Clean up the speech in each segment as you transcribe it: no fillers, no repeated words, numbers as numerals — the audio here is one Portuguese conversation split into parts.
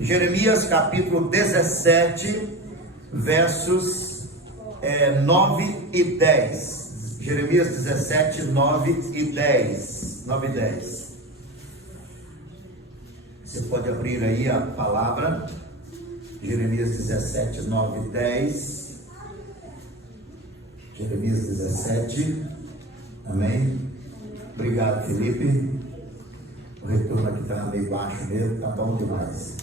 Jeremias capítulo 17, versos 9 e 10. Jeremias 17, 9 e 10. 9 e 10. Você pode abrir aí a palavra. Jeremias 17, 9 e 10. Jeremias 17. Amém. Obrigado, Felipe. O retorno aqui está meio baixo mesmo, tá bom demais.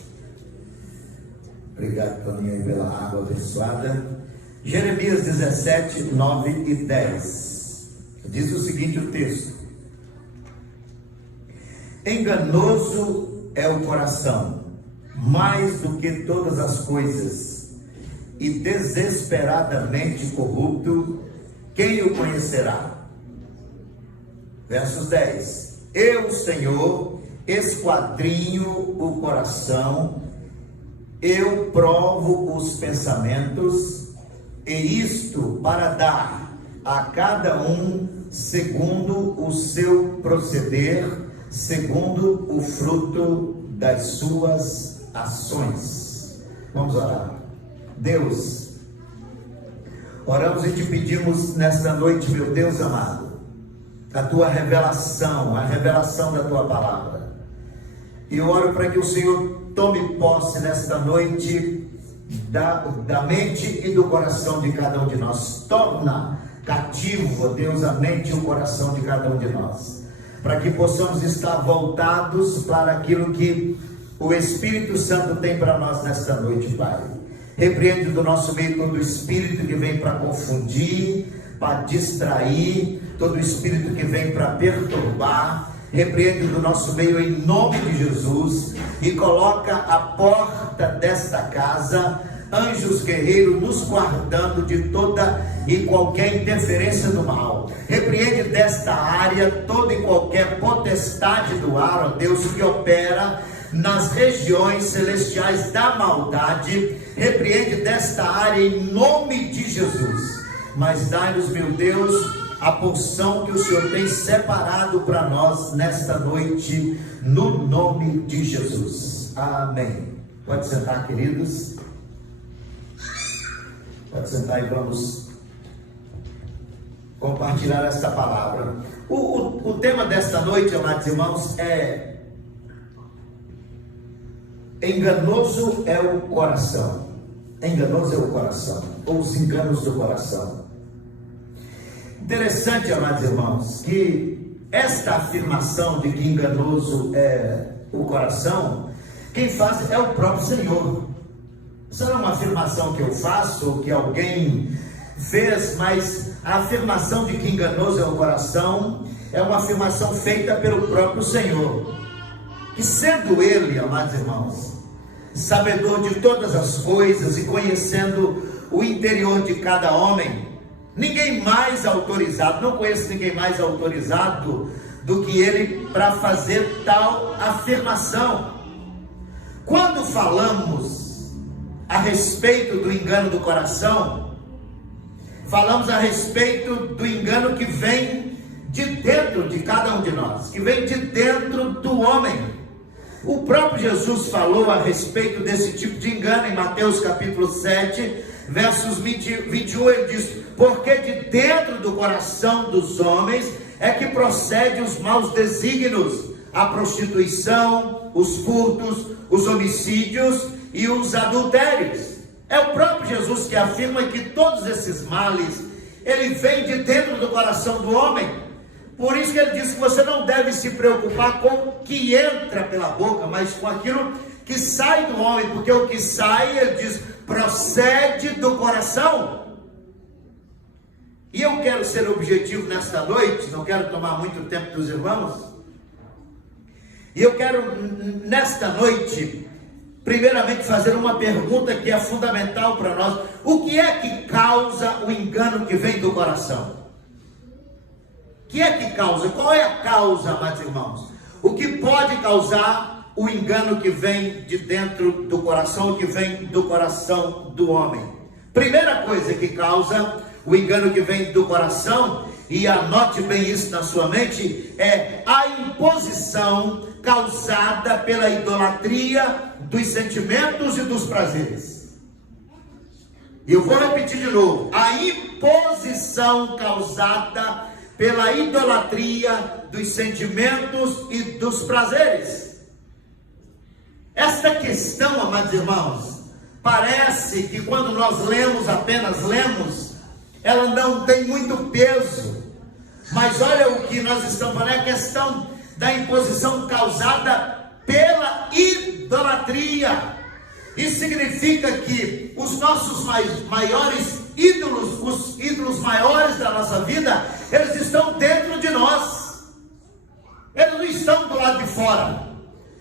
Obrigado, Toninho, aí pela água abençoada. Jeremias 17, 9 e 10. Diz o seguinte o texto: enganoso é o coração, mais do que todas as coisas, e desesperadamente corrupto, quem o conhecerá? Versos 10. Eu, Senhor, esquadrinho o coração, eu provo os pensamentos, e isto para dar a cada um segundo o seu proceder, segundo o fruto das suas ações. Vamos orar. Deus, oramos e te pedimos nesta noite, meu Deus amado, a tua revelação, a revelação da tua palavra. E eu oro para que o Senhor tome posse nesta noite da mente e do coração de cada um de nós. Torna cativo, Deus, a mente e o coração de cada um de nós, para que possamos estar voltados para aquilo que o Espírito Santo tem para nós nesta noite, Pai. Repreende do nosso meio todo espírito que vem para confundir, para distrair, todo espírito que vem para perturbar. Repreende do nosso meio em nome de Jesus, e coloca à porta desta casa anjos guerreiros nos guardando de toda e qualquer interferência do mal. Repreende desta área toda e qualquer potestade do ar, ó Deus, que opera nas regiões celestiais da maldade. Repreende desta área em nome de Jesus. Mas dai-nos, meu Deus, a porção que o Senhor tem separado para nós nesta noite, no nome de Jesus. Amém. Pode sentar, queridos. Pode sentar e vamos compartilhar esta palavra. O tema desta noite, amados irmãos, é: enganoso é o coração. Enganoso é o coração, ou os enganos do coração. Interessante, amados irmãos, que esta afirmação de que enganoso é o coração, quem faz é o próprio Senhor. Isso não é uma afirmação que eu faço, ou que alguém fez, mas a afirmação de que enganoso é o coração é uma afirmação feita pelo próprio Senhor, que sendo Ele, amados irmãos, sabedor de todas as coisas e conhecendo o interior de cada homem, ninguém mais autorizado, não conheço ninguém mais autorizado do que ele para fazer tal afirmação. Quando falamos a respeito do engano do coração, falamos a respeito do engano que vem de dentro de cada um de nós, que vem de dentro do homem. O próprio Jesus falou a respeito desse tipo de engano em Mateus capítulo 7, versos 21, ele diz: porque de dentro do coração dos homens é que procede os maus desígnios, a prostituição, os furtos, os homicídios e os adultérios. É o próprio Jesus que afirma que todos esses males, ele vem de dentro do coração do homem. Por isso que ele diz que você não deve se preocupar com o que entra pela boca, mas com aquilo que sai do homem, porque o que sai, ele diz, procede do coração. E eu quero ser objetivo nesta noite, não quero tomar muito tempo dos irmãos, e eu quero nesta noite primeiramente fazer uma pergunta que é fundamental para nós: o que é que causa o engano que vem do coração? O que é que causa? Qual é a causa, amados irmãos? O que pode causar o engano que vem de dentro do coração, que vem do coração do homem? Primeira coisa que causa o engano que vem do coração, e anote bem isso na sua mente, é a imposição causada pela idolatria dos sentimentos e dos prazeres. E eu vou repetir de novo: a imposição causada pela idolatria dos sentimentos e dos prazeres. Esta questão, amados irmãos, parece que quando nós apenas lemos, ela não tem muito peso. Mas olha o que nós estamos falando, é a questão da imposição causada pela idolatria. Isso significa que os nossos maiores ídolos, os ídolos maiores da nossa vida, eles estão dentro de nós. Eles não estão do lado de fora.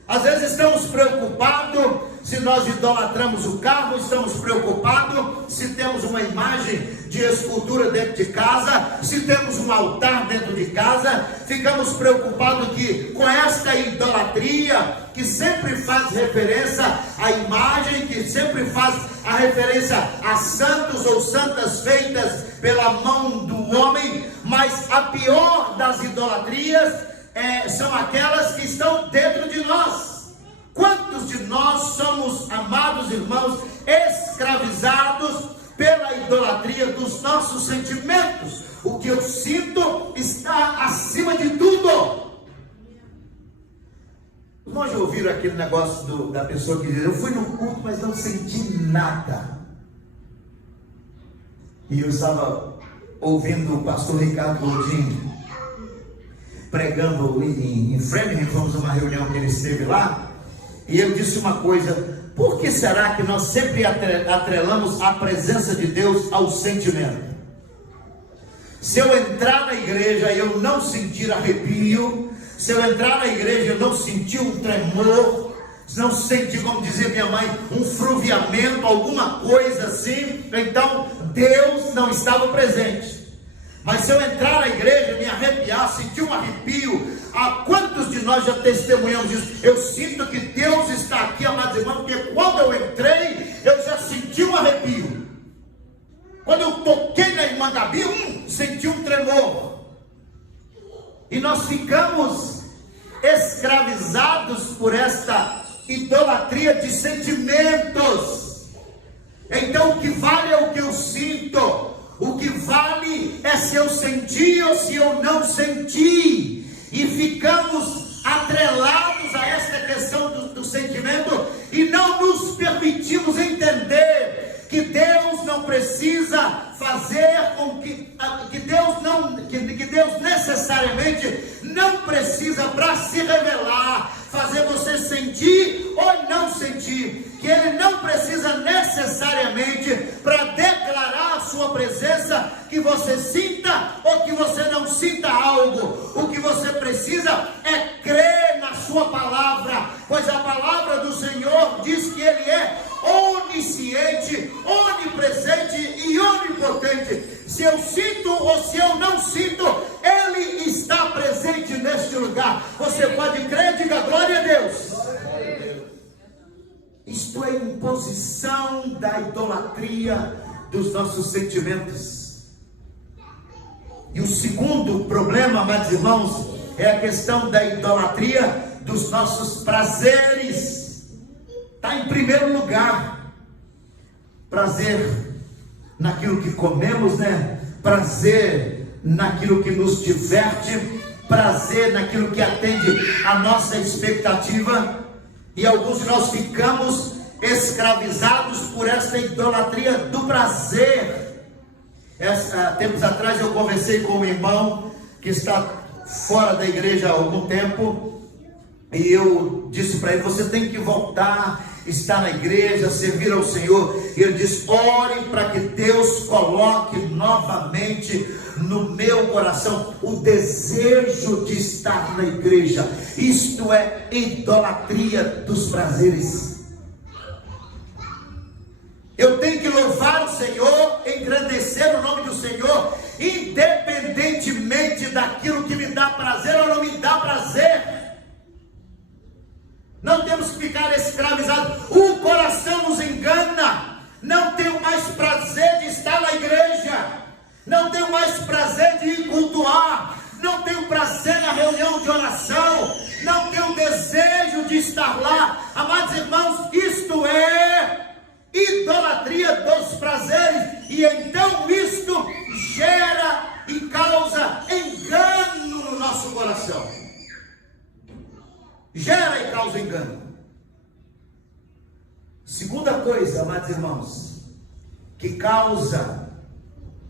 Às vezes estamos preocupados se nós idolatramos o carro, estamos preocupados se temos uma imagem de escultura dentro de casa, se temos um altar dentro de casa, ficamos preocupados que com esta idolatria, que sempre faz referência à imagem, que sempre faz a referência a santos ou santas feitas pela mão do homem, mas a pior das idolatrias são aquelas que estão dentro de nós. Quantos de nós somos, amados irmãos, escravizados pela idolatria dos nossos sentimentos? O que eu sinto está acima de tudo. Nós já ouviram aquele negócio da pessoa que diz: eu fui no culto, mas não senti nada. E eu estava ouvindo o pastor Ricardo Godinho pregando em Framingham. Fomos a uma reunião que ele esteve lá, e ele disse uma coisa: por que será que nós sempre atrelamos a presença de Deus ao sentimento? Se eu entrar na igreja e eu não sentir arrepio, se eu entrar na igreja e eu não sentir um tremor, não sentir, como dizia minha mãe, um fruviamento, alguma coisa assim, então Deus não estava presente. Mas se eu entrar na igreja, me arrepiar, sentir um arrepio, quantos de nós já testemunhamos isso? Eu sinto que Deus está aqui, amados irmãos, porque quando eu entrei, eu já senti um arrepio. Quando eu toquei na irmã Gabi, senti um tremor. E nós ficamos escravizados por esta idolatria de sentimentos. Então o que vale é o que eu sinto. O que vale é se eu senti ou se eu não senti. E ficamos atrelados a esta questão do sentimento e não nos permitimos entender que Deus não precisa fazer com que Deus necessariamente não precisa, para se revelar, fazer você sentir ou não sentir, que Ele não precisa necessariamente para declarar a sua presença, que você sinta ou que você não sinta algo. O que você precisa é crer na sua palavra, pois a palavra do Senhor diz que Ele é onisciente, onipresente e onipotente. Se eu sinto ou se eu não sinto, Ele está presente neste lugar. Você pode crer, diga glória a Deus. Isto é imposição da idolatria dos nossos sentimentos. E o segundo problema, amados irmãos, é a questão da idolatria dos nossos prazeres. Está em primeiro lugar. Prazer naquilo que comemos, né? Prazer naquilo que nos diverte, prazer naquilo que atende a nossa expectativa. E alguns de nós ficamos escravizados por esta idolatria do prazer. Tempos atrás eu conversei com um irmão que está fora da igreja há algum tempo, e eu disse para ele: você tem que voltar, estar na igreja, servir ao Senhor. E ele disse: ore para que Deus coloque novamente no meu coração o desejo de estar na igreja. Isto é idolatria dos prazeres. Eu tenho que louvar o Senhor, engrandecer o nome do Senhor, independentemente daquilo que me dá prazer ou não me dá prazer. Não temos que ficar escravizados. O coração nos engana. Não tenho mais prazer de estar na igreja, não tenho mais prazer de ir cultuar, não tenho prazer na reunião de oração, não tenho desejo de estar lá. Amados irmãos, E então isto gera e causa engano no nosso coração. Gera e causa engano. Segunda coisa, amados irmãos, que causa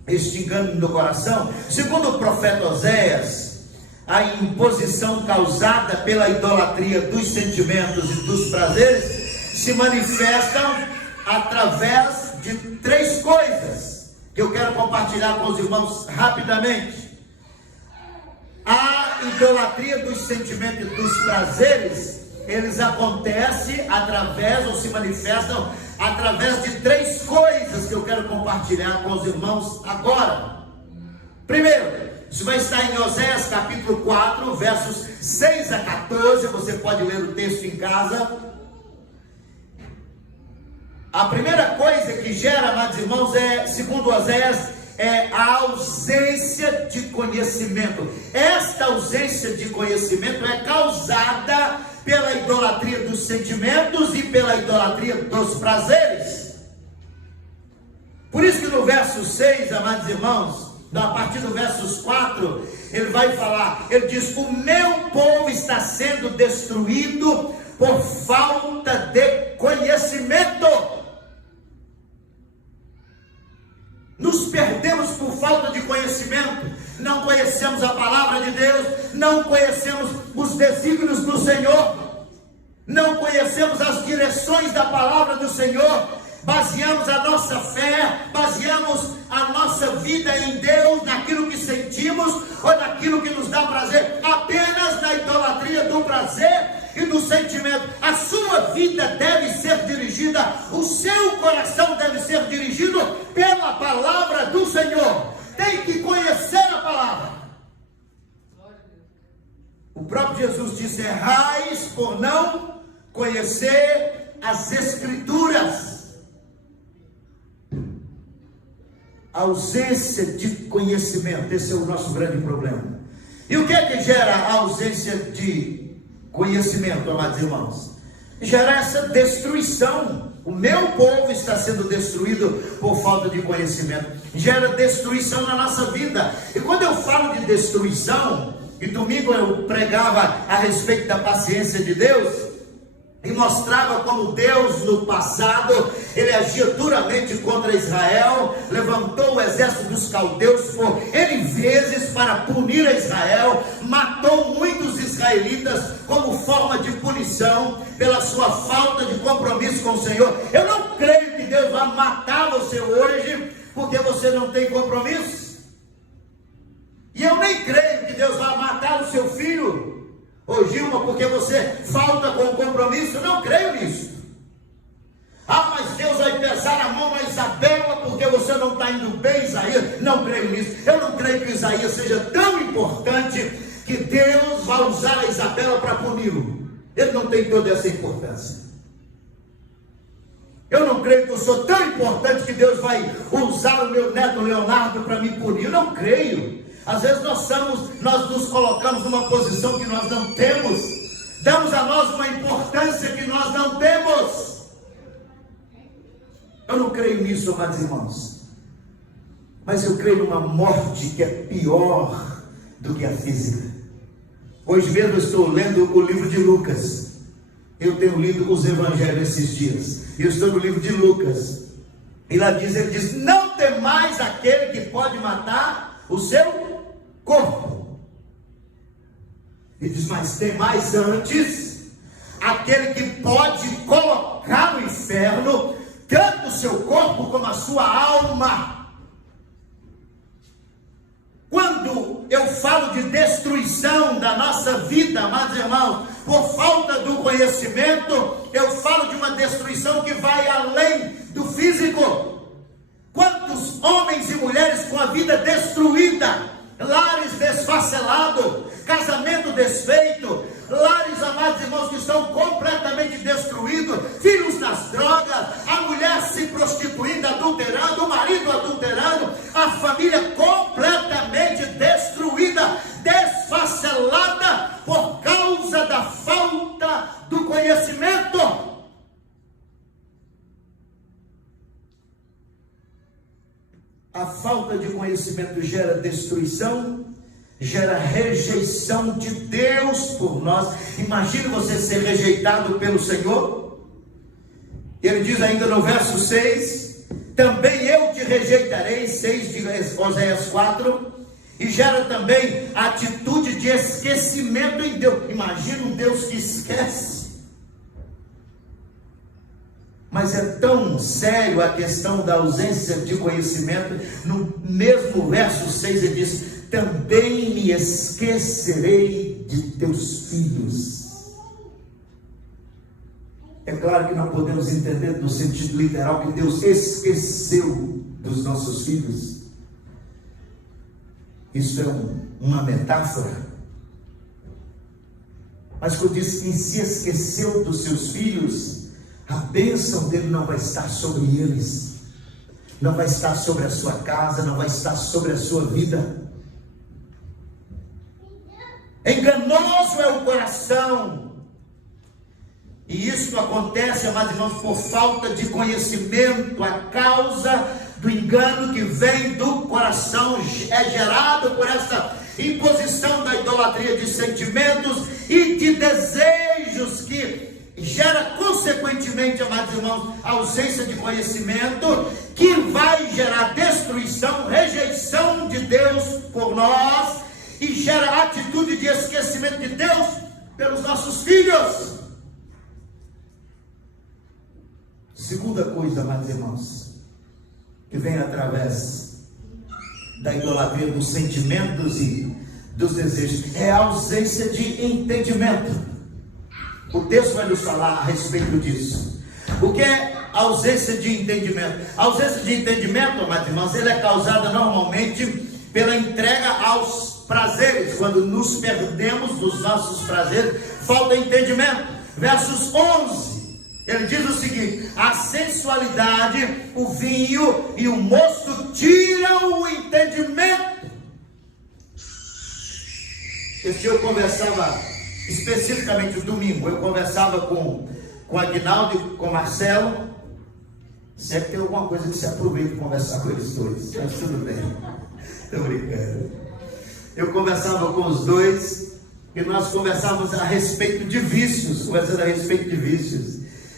este engano no coração, segundo o profeta Oséias, a imposição causada pela idolatria dos sentimentos e dos prazeres se manifestam através de três coisas que eu quero compartilhar com os irmãos rapidamente. A idolatria dos sentimentos e dos prazeres, eles acontecem através, ou se manifestam através de três coisas que eu quero compartilhar com os irmãos agora. Primeiro, isso vai estar em Oséias capítulo 4, versos 6 a 14, você pode ler o texto em casa. A primeira coisa que gera, amados irmãos, segundo Oséias, é a ausência de conhecimento. Esta ausência de conhecimento é causada pela idolatria dos sentimentos e pela idolatria dos prazeres. Por isso que no verso 6, amados irmãos, a partir do versos 4, ele vai falar, ele diz: o meu povo está sendo destruído por falta de conhecimento. Nos perdemos por falta de conhecimento. Não conhecemos a palavra de Deus, não conhecemos os desígnios do Senhor, não conhecemos as direções da palavra do Senhor. Baseamos a nossa fé, baseamos a nossa vida em Deus, naquilo que sentimos ou naquilo que nos dá prazer, apenas na idolatria do prazer e do sentimento. A sua vida deve ser dirigida, o seu coração deve ser dirigido pela palavra do Senhor. Tem que conhecer a palavra. O próprio Jesus disse: errais por não conhecer as Escrituras. A ausência de conhecimento, esse é o nosso grande problema. E o que é que gera a ausência de conhecimento, amados irmãos? Gera essa destruição. O meu povo está sendo destruído por falta de conhecimento. Gera destruição na nossa vida. E quando eu falo de destruição, e domingo eu pregava a respeito da paciência de Deus, e mostrava como Deus no passado, ele agia duramente contra Israel, levantou o exército dos caldeus por N vezes para punir a Israel, matou muitos israelitas como forma de punição pela sua falta de compromisso com o Senhor. Eu não creio que Deus vai matar você hoje porque você não tem compromisso. E eu nem creio que Deus vai matar o seu filho, ô Gilma, porque você falta com o compromisso. Não creio nisso. Ah, mas Deus vai pesar a mão na Isabela porque você não está indo bem, Isaías. Não creio nisso. Eu não creio que Isaías seja tão importante que Deus vai usar a Isabela para puni-lo. Ele não tem toda essa importância. Eu não creio que eu sou tão importante que Deus vai usar o meu neto Leonardo para me punir. Eu não creio. Às vezes nós nos colocamos numa posição que nós não temos, damos a nós uma importância que nós não temos. Eu não creio nisso, amados irmãos, mas eu creio numa morte que é pior do que a física. Hoje mesmo eu estou lendo o livro de Lucas. Eu tenho lido os evangelhos esses dias, eu estou no livro de Lucas, e lá ele diz: não temais aquele que pode matar o seu corpo. E diz: mas tem mais antes aquele que pode colocar no inferno tanto o seu corpo como a sua alma. Quando eu falo de destruição da nossa vida, amados irmãos, por falta do conhecimento, eu falo de uma destruição que vai além do físico. Quantos homens e mulheres com a vida destruída, lares desfacelados, casamento desfeito, lares, amados irmãos, que estão completamente destruídos, filhos nas drogas, a mulher se prostituindo, adulterando, o marido adulterando, a família completamente destruída, desfacelada por causa da falta do conhecimento. A falta de conhecimento gera destruição, gera rejeição de Deus por nós. Imagine você ser rejeitado pelo Senhor. Ele diz ainda no verso 6, também eu te rejeitarei, 6 de Oséias 4, e gera também a atitude de esquecimento em Deus. Imagina um Deus que esquece. Mas é tão sério a questão da ausência de conhecimento. No mesmo verso 6 ele diz, também me esquecerei de teus filhos. É claro que não podemos entender no sentido literal que Deus esqueceu dos nossos filhos. Isso é uma metáfora. Mas quando diz que se esqueceu dos seus filhos, a bênção dele não vai estar sobre eles, não vai estar sobre a sua casa, não vai estar sobre a sua vida. Enganoso é o coração. E isso acontece, amados irmãos, por falta de conhecimento. A causa do engano que vem do coração é gerado por essa imposição da idolatria de sentimentos e de desejos, que gera consequentemente, amados irmãos, a ausência de conhecimento, que vai gerar destruição, rejeição de Deus por nós, e gera a atitude de esquecimento de Deus pelos nossos filhos. Segunda coisa, amados irmãos, que vem através da idolatria dos sentimentos e dos desejos, é a ausência de entendimento. O texto vai nos falar a respeito disso. O que é a ausência de entendimento? A ausência de entendimento, amados irmãos, ela é causada normalmente pela entrega aos prazeres. Quando nos perdemos dos nossos prazeres, falta entendimento. Versos 11, ele diz o seguinte: a sensualidade, o vinho e o mosto tiram o entendimento. Esse dia eu conversava, especificamente no domingo, eu conversava com Aguinaldo e com Marcelo. Sempre tem alguma coisa que se aproveita de conversar com eles dois, mas tudo bem, estou brincando. Eu conversava com os dois e nós conversávamos a respeito de vícios,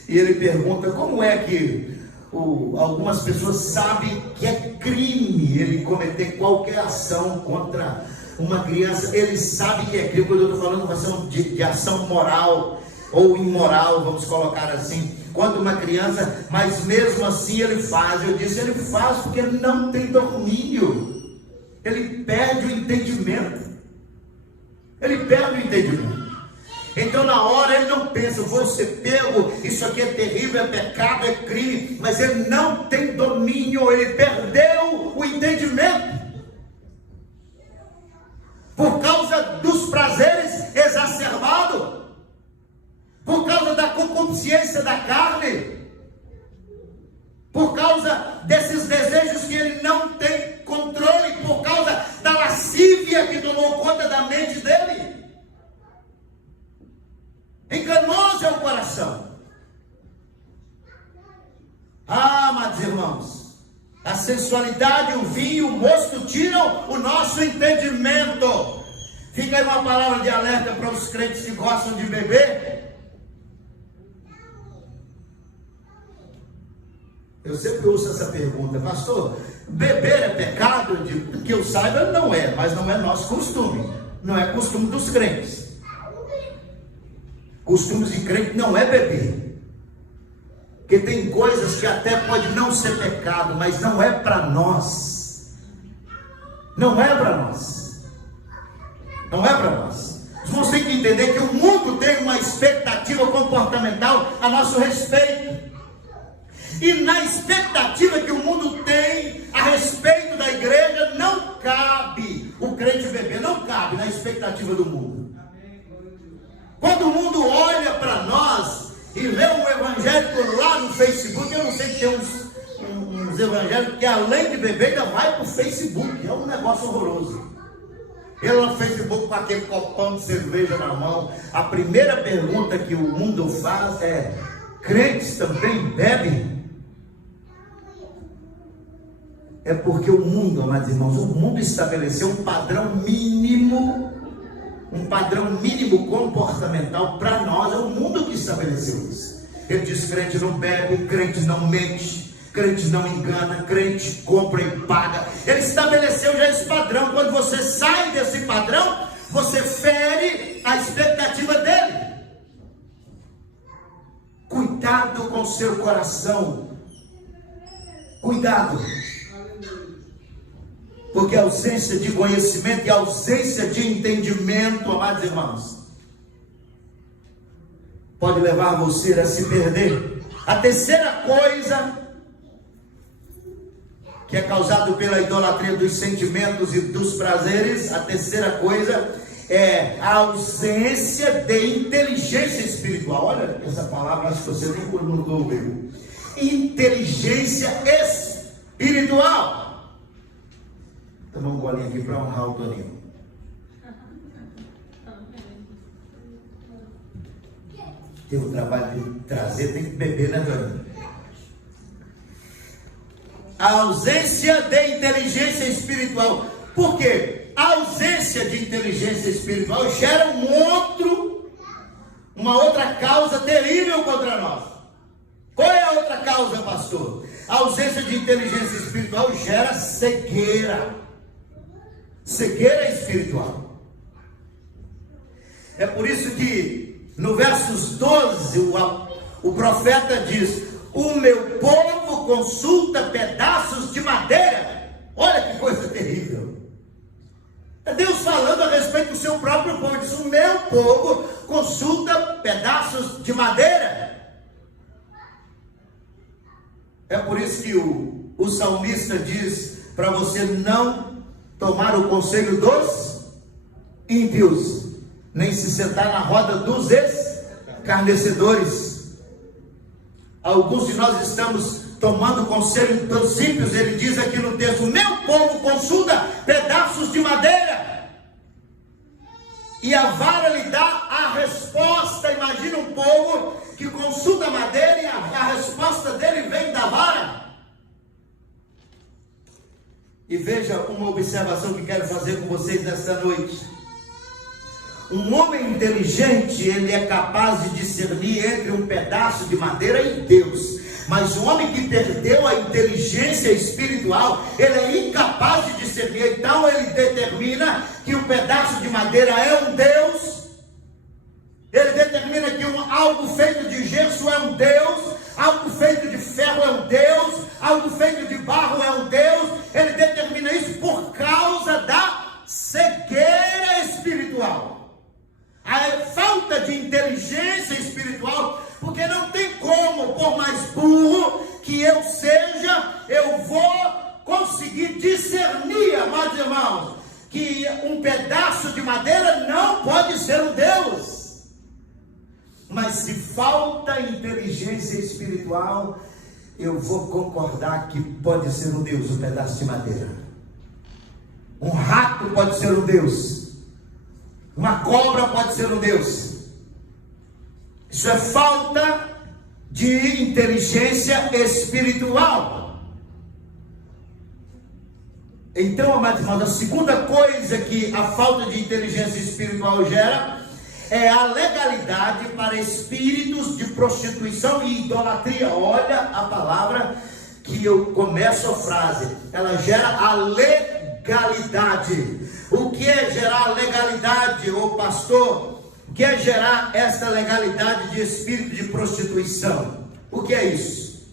e ele pergunta como é que algumas pessoas sabem que é crime ele cometer qualquer ação contra uma criança. Ele sabe que é crime. Quando eu estou falando uma ação de ação moral ou imoral, vamos colocar assim, contra uma criança, mas mesmo assim ele faz. Eu disse, ele faz porque ele não tem domínio, ele perde o entendimento. Então na hora ele não pensa, vou ser pego, isso aqui é terrível, é pecado, é crime, mas ele não tem domínio, ele perdeu o entendimento. Por causa dos prazeres exacerbados, por causa da concupiscência da carne, por causa desses desejos que ele não tem controle, por causa da lascívia que tomou conta da mente dele. Enganoso é o coração. Amados irmãos, a sensualidade, o vinho, o mosto tiram o nosso entendimento. Fica aí uma palavra de alerta para os crentes que gostam de beber. Eu sempre ouço essa pergunta: pastor, beber é pecado? Que eu saiba, não é, mas não é nosso costume, não é costume dos crentes. Costumes de crente não é beber, porque tem coisas que até pode não ser pecado, mas não é para nós. Não é para nós. Os irmãos têm que entender que o mundo tem uma expectativa comportamental a nosso respeito. E na expectativa que o mundo tem a respeito da igreja, não cabe o crente beber, não cabe na expectativa do mundo. Quando o mundo olha para nós e vê um evangélico lá no Facebook, eu não sei se tem uns evangélicos que além de beber ainda vai para o Facebook, é um negócio horroroso. Ele no Facebook com aquele copão de cerveja na mão, a primeira pergunta que o mundo faz é: crentes também bebem? é porque o mundo, amados irmãos, o mundo estabeleceu um padrão mínimo comportamental para nós. É o mundo que estabeleceu isso. Ele diz: crente não bebe, crente não mente, crente não engana, crente compra e paga. Ele estabeleceu já esse padrão. Quando você sai desse padrão, você fere a expectativa dele. Cuidado com o seu coração. Cuidado. Porque a ausência de conhecimento e a ausência de entendimento, amados irmãos, pode levar você a se perder. A terceira coisa que é causado pela idolatria dos sentimentos e dos prazeres, a terceira coisa é a ausência de inteligência espiritual. Olha essa palavra, acho que você nem nunca ouviu. Inteligência espiritual. Toma um golinho aqui para honrar o Toninho. Tem o trabalho de trazer, tem que beber, né, Toninho? A ausência de inteligência espiritual. Por quê? A ausência de inteligência espiritual gera uma outra causa terrível contra nós. Qual é a outra causa, pastor? A ausência de inteligência espiritual gera cegueira. Cegueira espiritual. É por isso que no versos 12 o profeta diz: o meu povo consulta pedaços de madeira. Olha que coisa terrível. É Deus falando a respeito do seu próprio povo. Ele diz: o meu povo consulta pedaços de madeira. É por isso que o salmista diz para você não tomar o conselho dos ímpios, nem se sentar na roda dos escarnecedores. Alguns de nós estamos tomando o conselho dos ímpios. Ele diz aqui no texto: meu povo consulta pedaços de madeira, e a vara lhe dá a resposta. Imagina um povo que consulta madeira e a resposta dele vem da vara. E veja uma observação que quero fazer com vocês nesta noite. Um homem inteligente, ele é capaz de discernir entre um pedaço de madeira e Deus. Mas o homem que perdeu a inteligência espiritual, ele é incapaz de discernir. Então ele determina que um pedaço de madeira é um Deus. Ele determina que algo feito de gesso é um Deus. Algo feito de ferro é um Deus. Algo feito de barro é um Deus. Ele determina isso por causa da cegueira espiritual. A falta de inteligência espiritual. Porque não tem como, por mais burro que eu seja, eu vou conseguir discernir, amados irmãos, que um pedaço de madeira não pode ser um Deus. Mas se falta inteligência espiritual, eu vou concordar que pode ser um Deus, um pedaço de madeira. Um rato pode ser um Deus. Uma cobra pode ser um Deus. Isso é falta de inteligência espiritual. Então, amados irmãos, a segunda coisa que a falta de inteligência espiritual gera é a legalidade para espíritos de prostituição e idolatria. Olha a palavra que eu começo a frase. Ela gera a legalidade. O que é gerar legalidade, ô pastor? O que é gerar esta legalidade de espírito de prostituição? O que é isso?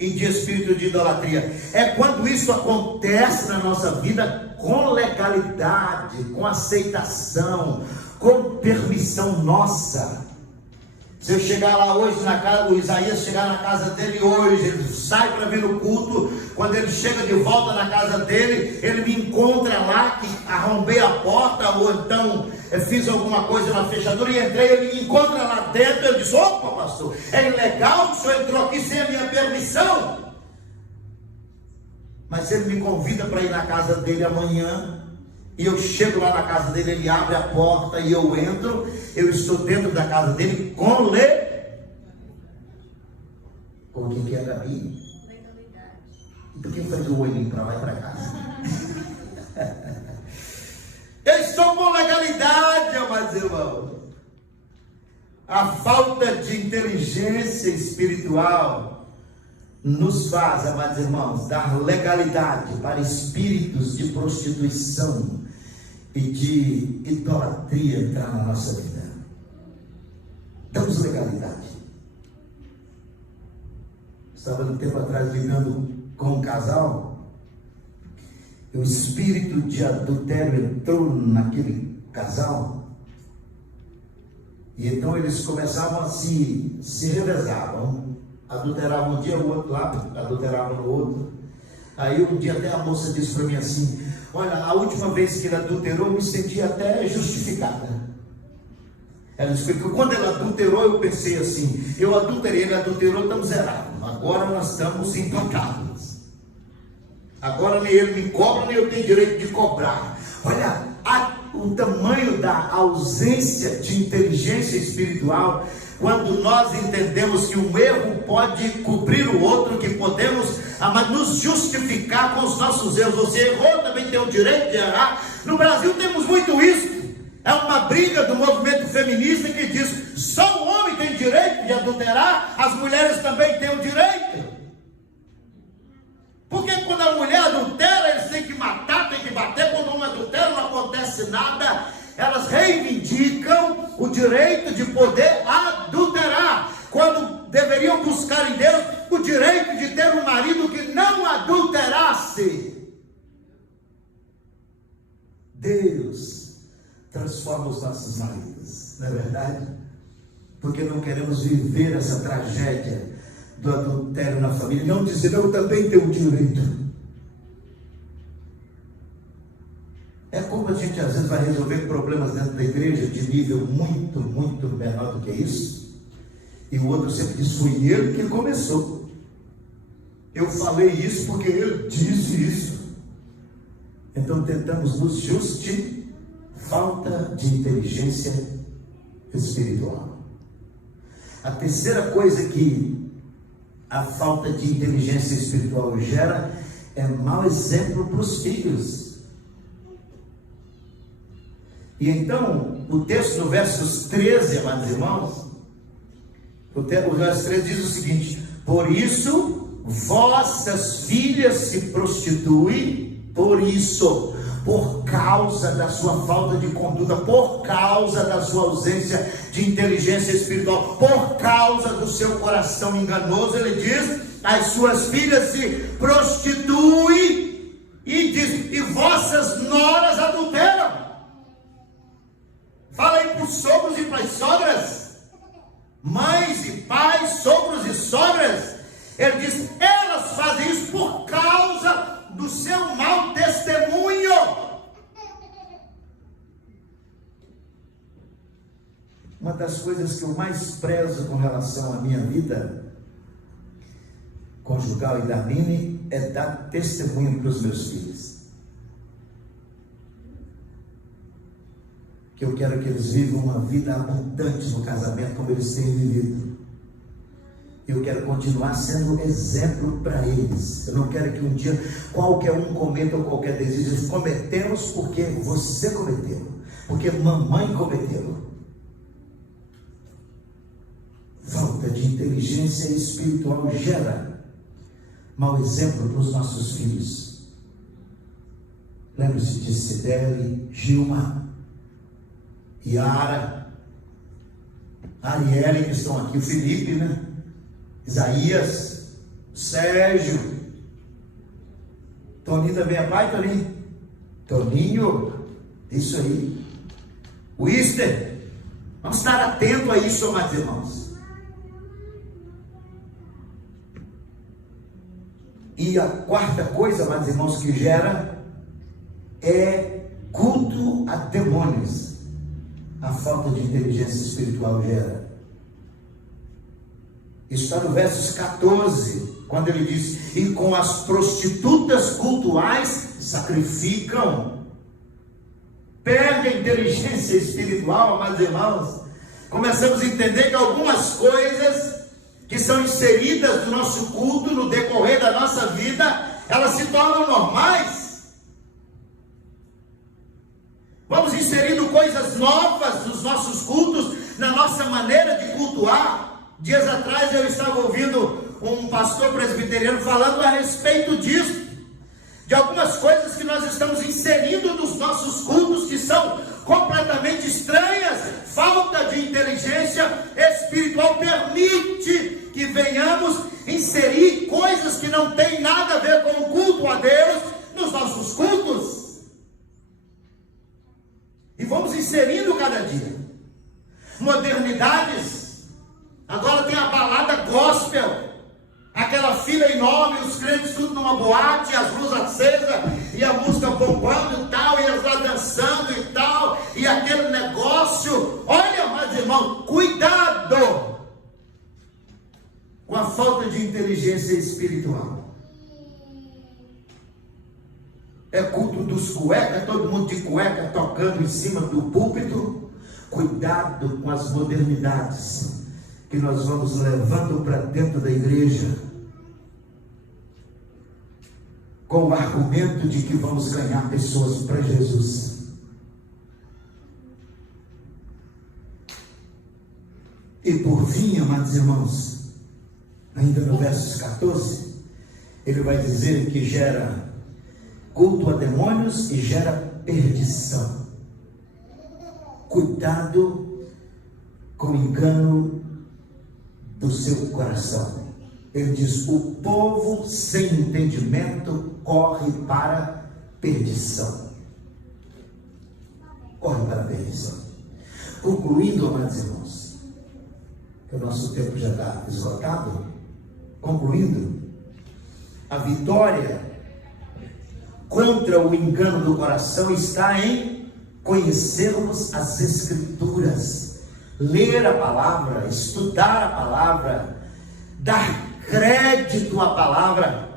E de espírito de idolatria? É quando isso acontece na nossa vida com legalidade, com aceitação, com permissão nossa. Se eu chegar lá hoje na casa, o Isaías chegar na casa dele hoje, ele sai para vir no culto. Quando ele chega de volta na casa dele, ele me encontra lá, que arrombei a porta, ou então fiz alguma coisa na fechadura e entrei, ele me encontra lá dentro. Eu disse: opa, pastor, é ilegal que o senhor entrou aqui sem a minha permissão. Mas ele me convida para ir na casa dele amanhã, e eu chego lá na casa dele, ele abre a porta e eu entro. Eu estou dentro da casa dele com o que é, Gabi? Então quem faz o olhinho para lá e para casa? Eu estou com legalidade, amados irmãos. A falta de inteligência espiritual nos faz, amados irmãos, dar legalidade para espíritos de prostituição e de idolatria entrar na nossa vida. Damos legalidade. Estava um tempo atrás lidando com um casal, e o espírito de adultério entrou naquele casal, e então eles começavam a se revezavam, adulteravam um dia, o outro lá, adulteravam no outro. Aí um dia até a moça disse para mim assim: olha, a última vez que ele adulterou, eu me senti até justificada. Ela disse que quando ele adulterou, eu pensei assim: eu adulterei, ele adulterou, estamos zerados. Agora nós estamos intocáveis. Agora nem ele me cobra, nem eu tenho direito de cobrar. Olha o tamanho da ausência de inteligência espiritual, quando nós entendemos que um erro pode cobrir o outro, que podemos nos justificar com os nossos erros. Você errou, também tem o direito de errar. No Brasil temos muito isso. É uma briga do movimento feminista que diz: só o homem tem direito de adulterar, as mulheres também têm o direito. Porque quando a mulher adultera, eles têm que matar, têm que bater. Quando o homem adultera, não acontece nada. Elas reivindicam o direito de poder adulterar, quando deveriam buscar em Deus o direito de ter um marido que não adulterasse. Deus transforma os nossos maridos, não é verdade? Porque não queremos viver essa tragédia do adultério na família, não dizer: eu também tenho direito. É como a gente às vezes vai resolver problemas dentro da igreja de nível muito, muito menor do que isso, e o outro sempre diz: foi ele que começou, eu falei isso porque ele disse isso. Então tentamos nos justificar. Falta de inteligência espiritual. A terceira coisa que a falta de inteligência espiritual gera é mau exemplo para os filhos. E então, o texto no versos 13, amados irmãos, o verso 13 diz o seguinte: por isso vossas filhas se prostituem, por causa da sua falta de conduta, por causa da sua ausência de inteligência espiritual, por causa do seu coração enganoso. Ele diz: as suas filhas se prostituem, e diz: e vossas noras adulteram. Fala aí para os sogros e para as sogras, mães e pais, sogros e sogras. Ele diz: elas fazem isso por causa do seu mau testemunho. Uma das coisas que eu mais prezo com relação à minha vida conjugal e da Mini é dar testemunho para os meus filhos. Que eu quero que eles vivam uma vida abundante no casamento como eles têm vivido. Eu quero continuar sendo exemplo para eles. Eu não quero que um dia qualquer um cometa ou qualquer desejo. Cometemos porque você cometeu, porque mamãe cometeu. Falta de inteligência espiritual gera mau exemplo para os nossos filhos. Lembre-se de Cidele, Gilma, Yara, Arielle, que estão aqui, o Felipe, né? Isaías, Sérgio, Toninho também é pai, Toninho? Toninho, isso aí. O Easter, vamos estar atentos a isso, amados irmãos. E a quarta coisa, amados irmãos, que gera é culto a demônios. A falta de inteligência espiritual gera. Está no versos 14, quando ele diz: e com as prostitutas cultuais sacrificam. Perde a inteligência espiritual, amados irmãos. Começamos a entender que algumas coisas que são inseridas no nosso culto, no decorrer da nossa vida, elas se tornam normais. Vamos inserindo coisas novas nos nossos cultos, na nossa maneira de cultuar. Dias atrás eu estava ouvindo um pastor presbiteriano falando a respeito disso, de algumas coisas que nós estamos inserindo nos nossos cultos que são completamente estranhas. Falta de inteligência espiritual permite que venhamos inserir coisas que não têm nada a ver com o culto a Deus nos nossos cultos. E vamos inserindo cada dia modernidades. Agora tem a balada gospel, aquela fila enorme, os crentes tudo numa boate, as luzes acesas, e a música bombando e tal, e eles lá dançando e tal, e aquele negócio. Olha, mas irmão, cuidado com a falta de inteligência espiritual. É culto dos cuecas, todo mundo de cueca tocando em cima do púlpito. Cuidado com as modernidades que nós vamos levando para dentro da igreja, com o argumento de que vamos ganhar pessoas para Jesus. E por fim, amados irmãos, ainda no versos 14, ele vai dizer que gera culto a demônios e gera perdição. Cuidado com o engano do seu coração. Ele diz: o povo sem entendimento corre para perdição. Corre para a perdição. Concluindo, amados irmãos, que o nosso tempo já está esgotado. Concluindo, a vitória contra o engano do coração está em conhecermos as Escrituras, ler a palavra, estudar a palavra, dar crédito à palavra.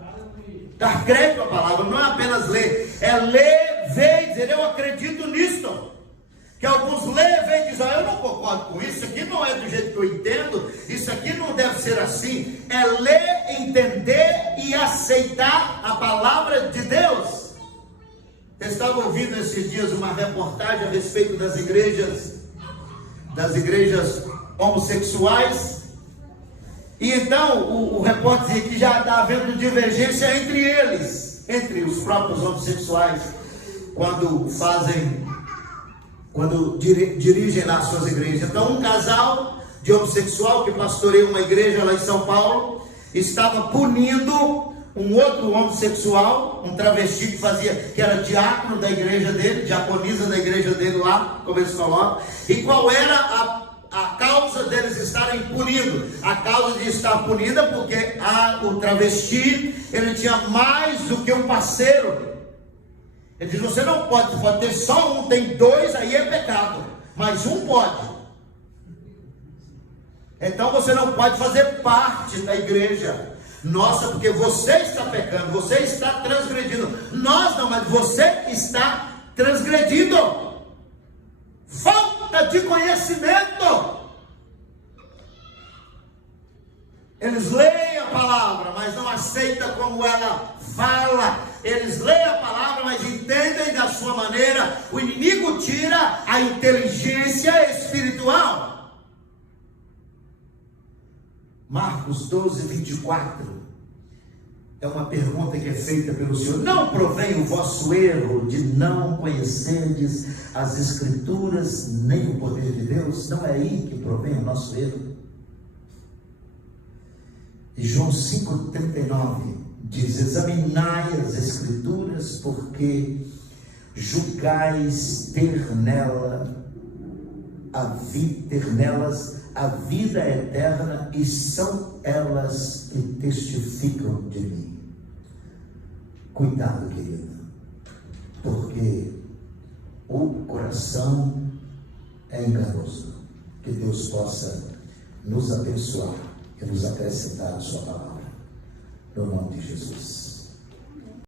Dar crédito à palavra não é apenas ler, é ler, ver e dizer: eu acredito nisto. Que alguns leem, veem e dizem: eu não concordo com isso, aqui não é do jeito que eu entendo, isso aqui não deve ser assim. É ler, entender e aceitar a palavra de Deus. Eu estava ouvindo esses dias uma reportagem a respeito das igrejas homossexuais, e então o repórter dizia que já está havendo divergência entre eles, entre os próprios homossexuais, quando dirigem lá suas igrejas. Então, um casal de homossexual que pastoreia uma igreja lá em São Paulo estava punindo um outro homossexual, um travesti que era diácono da igreja dele, diaconisa da igreja dele lá, como eles colocam. E qual era a causa deles estarem punindo? A causa de estar punida porque o travesti, ele tinha mais do que um parceiro. Ele diz: você não pode ter só um, tem dois, aí é pecado, mas um pode. Então você não pode fazer parte da igreja nossa, porque você está pecando, você está transgredindo. Nós não, mas você está transgredindo. Falta de conhecimento. Eles leem a palavra, mas não aceitam como ela fala. Eles leem a palavra, mas entendem da sua maneira. O inimigo tira a inteligência espiritual. Marcos 12, 24, é uma pergunta que é feita pelo Senhor: não provém o vosso erro de não conhecerdes as Escrituras, nem o poder de Deus? Não é aí que provém o nosso erro? E João 5,39 diz: examinai as Escrituras, porque julgais ter nelas a vida eterna, e são elas que testificam de mim. Cuidado, querido, porque o coração é enganoso. Que Deus possa nos abençoar e nos acrescentar a sua palavra, no nome de Jesus.